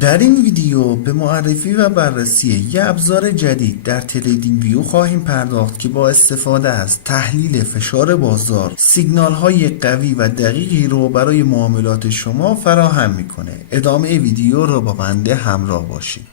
در این ویدیو به معرفی و بررسی یک ابزار جدید در تریدینگ ویو خواهیم پرداخت که با استفاده از تحلیل فشار بازار سیگنال های قوی و دقیقی رو برای معاملات شما فراهم میکنه. ادامه ویدیو رو با بنده همراه باشید.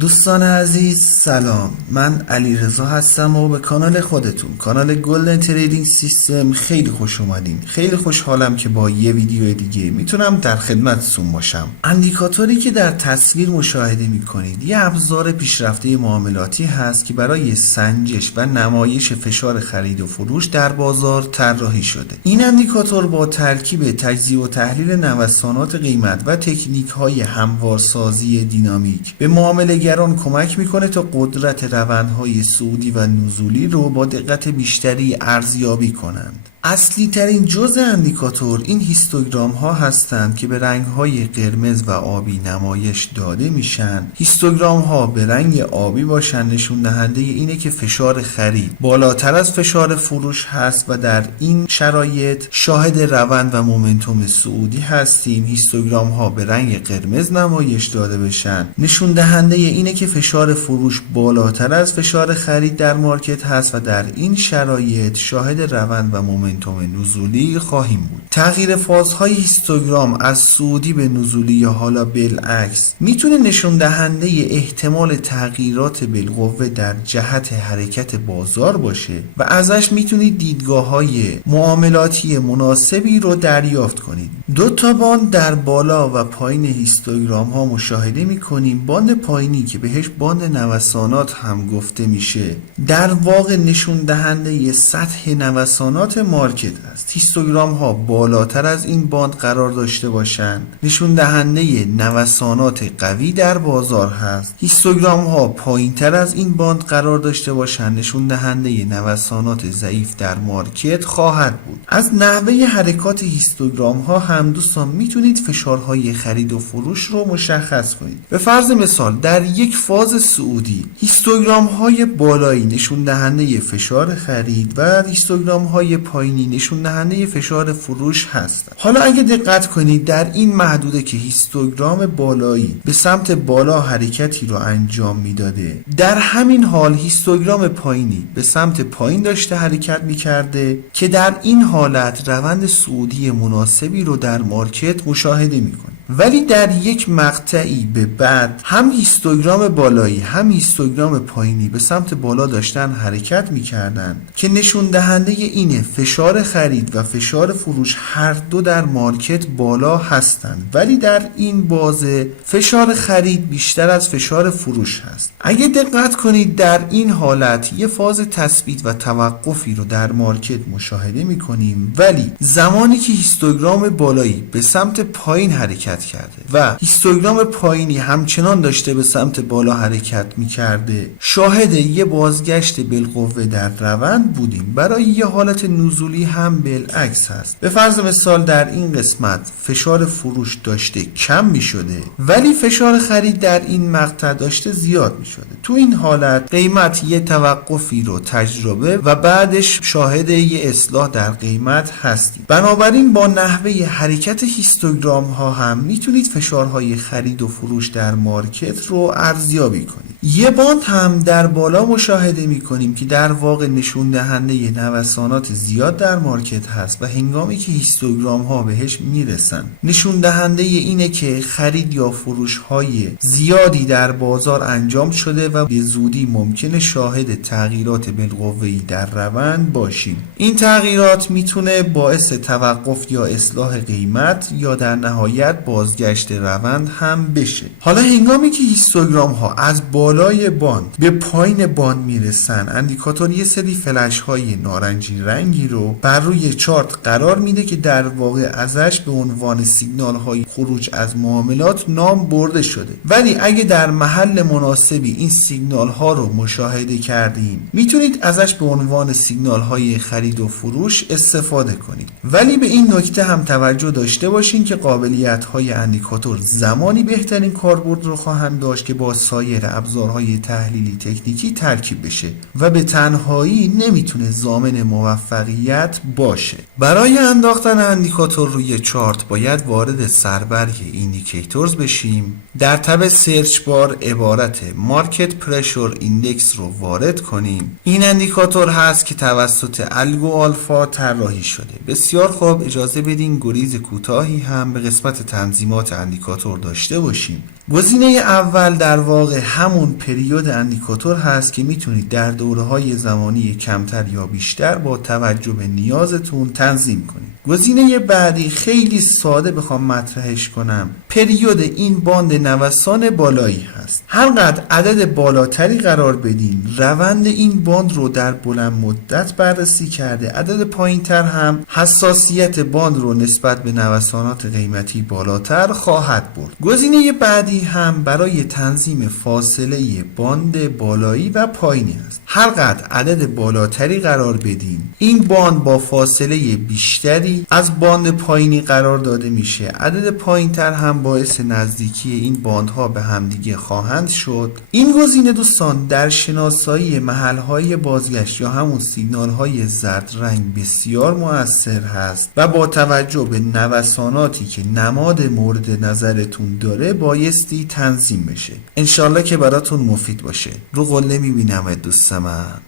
دوستان عزیز سلام، من علیرضا هستم و به کانال خودتون، کانال گلدن تریدینگ سیستم خیلی خوش اومدین. خیلی خوشحالم که با یه ویدیو دیگه میتونم در خدمتتون باشم. اندیکاتوری که در تصویر مشاهده میکنید یه ابزار پیشرفته معاملاتی هست که برای سنجش و نمایش فشار خرید و فروش در بازار طراحی شده. این اندیکاتور با ترکیب تجزیه و تحلیل نوسانات قیمت و تکنیک های هموارسازی دینامیک به معامله گران کمک میکنه تا قدرت روندهای صعودی و نزولی رو با دقت بیشتری ارزیابی کنند. اصلی ترین جزء اندیکاتور این هیستوگرام ها هستند که به رنگ های قرمز و آبی نمایش داده میشن. هیستوگرام ها به رنگ آبی باشن نشون دهنده اینه که فشار خرید بالاتر از فشار فروش هست و در این شرایط شاهد روند و مومنتوم صعودی هستیم. هیستوگرام ها به رنگ قرمز نمایش داده بشن نشون دهنده اینه که فشار فروش بالاتر از فشار خرید در مارکت هست و در این شرایط شاهد روند و مومنتوم نزولی خواهیم بود. تغییر فازهای هیستوگرام از صعودی به نزولی یا حالا بالعکس میتونه نشون دهنده احتمال تغییرات بالقوه در جهت حرکت بازار باشه و ازش میتونید دیدگاه‌های معاملاتی مناسبی رو دریافت کنید. دو تا باند در بالا و پایین هیستوگرام ها مشاهده میکنیم. باند پایینی که بهش باند نوسانات هم گفته میشه در واقع نشون دهنده سطح نوسانات مارکت است. هیستوگرام ها بالاتر از این باند قرار داشته باشند نشون دهنده نوسانات قوی در بازار هست. هیستوگرام ها پایین تر از این باند قرار داشته باشند نشون دهنده نوسانات ضعیف در مارکت خواهد بود. از نحوه حرکات هیستوگرام ها هم دوستان میتونید فشارهای خرید و فروش رو مشخص کنید. به فرض مثال در یک فاز صعودی هیستوگرام های بالایی نشون دهنده فشار خرید و هیستوگرام های پایینی نشون دهنده فشار فروش هست. حالا اگه دقت کنید در این محدوده که هیستوگرام بالایی به سمت بالا حرکتی رو انجام میداده، در همین حال هیستوگرام پایینی به سمت پایین داشته حرکت میکرده که در این حالت روند صعودی مناسبی رو در مارکت مشاهده میکنه. ولی در یک مقطعی به بعد هم هیستوگرام بالایی هم هیستوگرام پایینی به سمت بالا داشتن حرکت میکردن که نشون دهنده اینه فشار خرید و فشار فروش هر دو در مارکت بالا هستند، ولی در این بازه فشار خرید بیشتر از فشار فروش هست. اگه دقت کنید در این حالت یه فاز تثبیت و توقفی رو در مارکت مشاهده میکنیم، ولی زمانی که هیستوگرام بالایی به سمت پایین حرکت کرده و هیستوگرام پایینی همچنان داشته به سمت بالا حرکت میکرده، شاهد یه بازگشت بالقوه در روند بودیم. برای یه حالت نزولی هم بالعکس هست. به فرض مثال در این قسمت فشار فروش داشته کم میشده ولی فشار خرید در این مقطع داشته زیاد میشده. تو این حالت قیمت یه توقفی رو تجربه و بعدش شاهد یه اصلاح در قیمت هستیم. بنابراین با نحوه حرکت هیستوگرام ها هم میتونید فشارهای خرید و فروش در مارکت رو ارزیابی کنید. یه باند هم در بالا مشاهده میکنیم که در واقع نشون دهنده نوسانات زیاد در مارکت هست و هنگامی که هیستوگرام ها بهش میرسن نشون دهنده اینه که خرید یا فروش های زیادی در بازار انجام شده و به زودی ممکنه شاهد تغییرات بالقوه‌ای در روند باشیم. این تغییرات میتونه باعث توقف یا اصلاح قیمت یا در نهایت بازگشت روند هم بشه. حالا هنگامی که هیستوگرام ها از بالای باند به پایین باند میرسن، اندیکاتور یه سری فلش های نارنجی رنگی رو بر روی چارت قرار میده که در واقع ازش به عنوان سیگنال های خروج از معاملات نام برده شده. ولی اگه در محل مناسبی این سیگنال ها رو مشاهده کردیم میتونید ازش به عنوان سیگنال های خرید و فروش استفاده کنید. ولی به این نکته هم توجه داشته باشین که قابلیت های اندیکاتور زمانی بهترین کاربرد رو خواهند داشت که با سایر ابزار ابزارهای تحلیلی تکنیکی ترکیب بشه و به تنهایی نمیتونه ضامن موفقیت باشه. برای انداختن اندیکاتور روی چارت باید وارد سربرگ ایندیکیتورز بشیم. در تب سرچ بار عبارت مارکت پرشر ایندکس رو وارد کنیم. این اندیکاتور هست که توسط الگو آلفا طراحی شده. بسیار خوب، اجازه بدین گریز کوتاهی هم به قسمت تنظیمات اندیکاتور داشته باشیم. گزینه اول در واقع همون پریود اندیکاتور هست که میتونید در دوره‌های زمانی کمتر یا بیشتر با توجه به نیازتون تنظیم کنید. گزینه بعدی خیلی ساده بخوام مطرحش کنم، پریود این باند نوسان بالایی هست. هرقدر عدد بالاتری قرار بدین، روند این باند رو در بلند مدت بررسی کرده، عدد پایینتر هم حساسیت باند رو نسبت به نوسانات قیمتی بالاتر خواهد برد. گزینه بعدی هم برای تنظیم فاصله باند بالایی و پایینی است. هرقدر عدد بالاتری قرار بدین، این باند با فاصله بیشتری از باند پایینی قرار داده میشه. عدد پایینتر هم باعث نزدیکی این باندها به همدیگه خواهند شد. این گزینه دوستان در شناسایی محلهای بازگشت یا همون سیگنالهای زرد رنگ بسیار مؤثر هست و با توجه به نوساناتی که نماد مورد نظرتون داره بایستی تنظیم بشه. انشالله که براتون مفید باشه. رو قله میبینم دوست من.